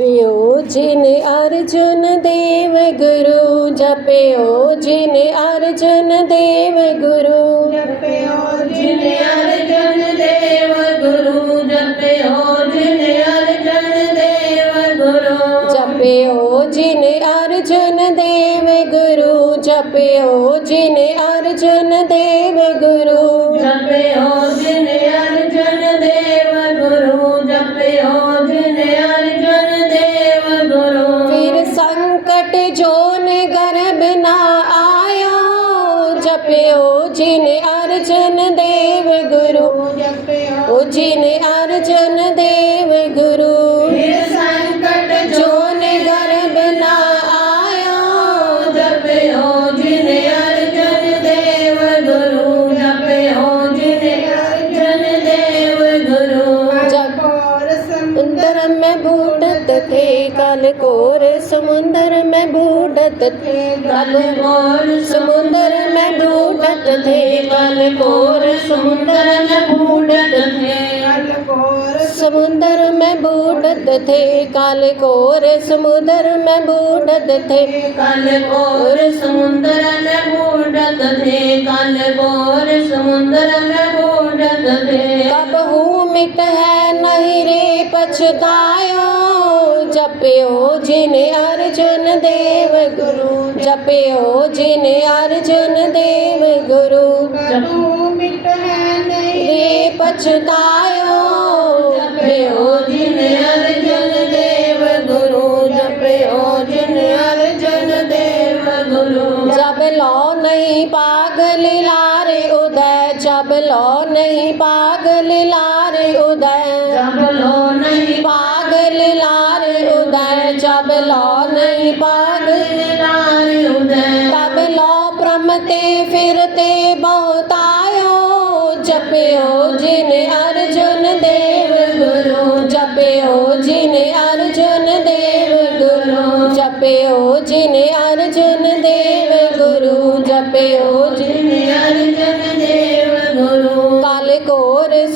जपियो जिन अर्जुन देव गुरु जपियो जिन अर्जुन देव गुरु। जपियो जिन अर्जुन देव गुरु जपियो जिन अर्जुन देव गुरु। जपियो जिन अर्जुन देव गुरु जपियो जिन अर्जुन देव गुरु। जपियो जिन अर्जुन जपयो जिन अर्चन देव गुरु। जिन अर्चन देव गुरु बूढ़त थे, कल कोर समुंदर में बूढ़त थे। कल कोर समुंदर में बूढ़त थे, कल कोर समुंदर में बूढ़त थे। समुंदर में बूढ़त थे, काल कोर समुंदर में बूढ़त थे। कल बोर समुंदर में बूढ़त थे, कल बोर समुंदर में बूढ़त थे। कब हूँ मिट है नहीं रे पछतायो। जपियो जिन अर्जुन देव गुरु। जपियो जिन अर्जुन देव गुरु। रे पछतायो जपयो जिन अर्जुन देव गुरु। जपयो जिन अर्जुन देव गुरु। जब लो नहीं पागल लारे उदय। जब लो नहीं पागल लारे नहीं पागल लार उदय तब लो प्रमते फिरते बहुतायो जपयो जिन अर्जुन देव गुरु जपयो जिन अर्जुन देव गुरु जपयो जिन अर्जुन देव गुरु जपयो जिन जिन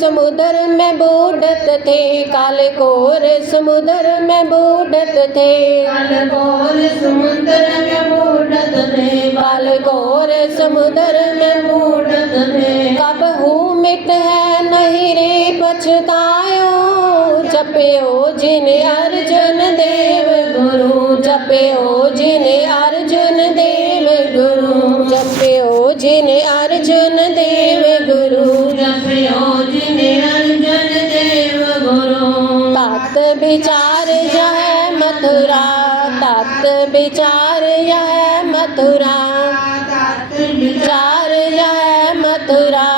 समुद्र में बूढ़त थे काल कोर समुद्र में बूढ़त थे। कल बोर समुंदर में बूढ़त थे काल कोर समुद्र में बूढ़त थे। कब हूँ मिट है नहीं रे पछतायो जपयो जिन अर्जुन देव गुरु जपयो जिन अर्जुन देव गुरु। अर्जुन देव गुरु। तत् विचार यह मथुरा तत् विचार यह मथुरा। विचार यह मथुरा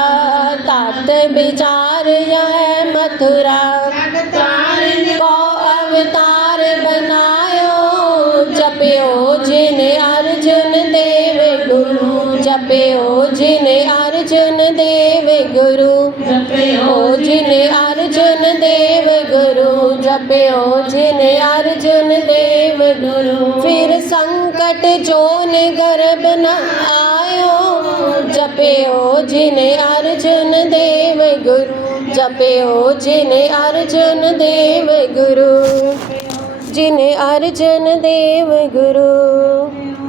तत् विचार यह मथुरा। को अवतार बनायो जपयो जिन अर्जुन देव गुरु जपयो जिन अर्जुन देव गुरु जपयो ओ जिन अर्जुन देव गुरु जपयो जिन अर्जुन देव गुरु फिर संकट जोन गर्भ न आयो जपयो जिन अर्जुन देव गुरु जपयो जिन अर्जुन देव गुरु जिन अर्जुन देव गुरु